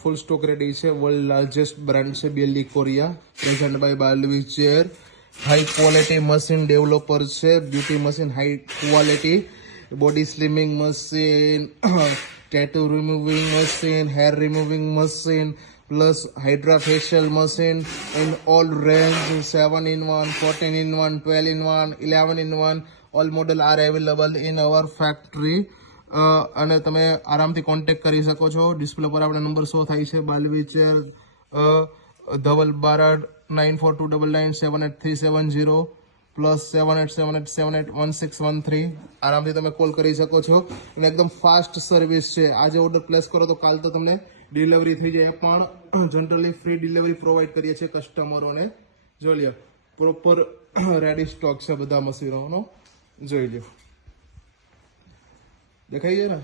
ફૂલ stock ready છે. World largest brand છે બેલી કોરિયા. પ્રેઝન્ટ બાય બાલવી ચેર. હાઈ ક્વોલિટી મશીન ડેવલપર છે. Beauty machine high quality. Body slimming machine, tattoo removing machine, hair removing machine, plus hydra facial machine in all range 7-in-1, 14-in-1, 12-in-1, 11-in-1. All model are available in our factory. અને તમે આરામથી contact કરી શકો છો. Display પર આપણે number show થાય છે. બાલવી ચેર, ધવલ બારડ, 9429978370 +7878781613. આરામથી તમે કોલ કરી શકો છો. અને એકદમ ફાસ્ટ સર્વિસ છે. આજે ઓર્ડર પ્લેસ કરો તો કાલ તો તમને ડિલિવરી થઈ જાય. પણ જનરલી ફ્રી ડિલિવરી પ્રોવાઈડ કરીએ છીએ કસ્ટમરોને. જોઈ લ્યો, પ્રોપર રેડી સ્ટોક છે બધા મશીનોનો. જોઈ લ્યો, દેખાય છે ને?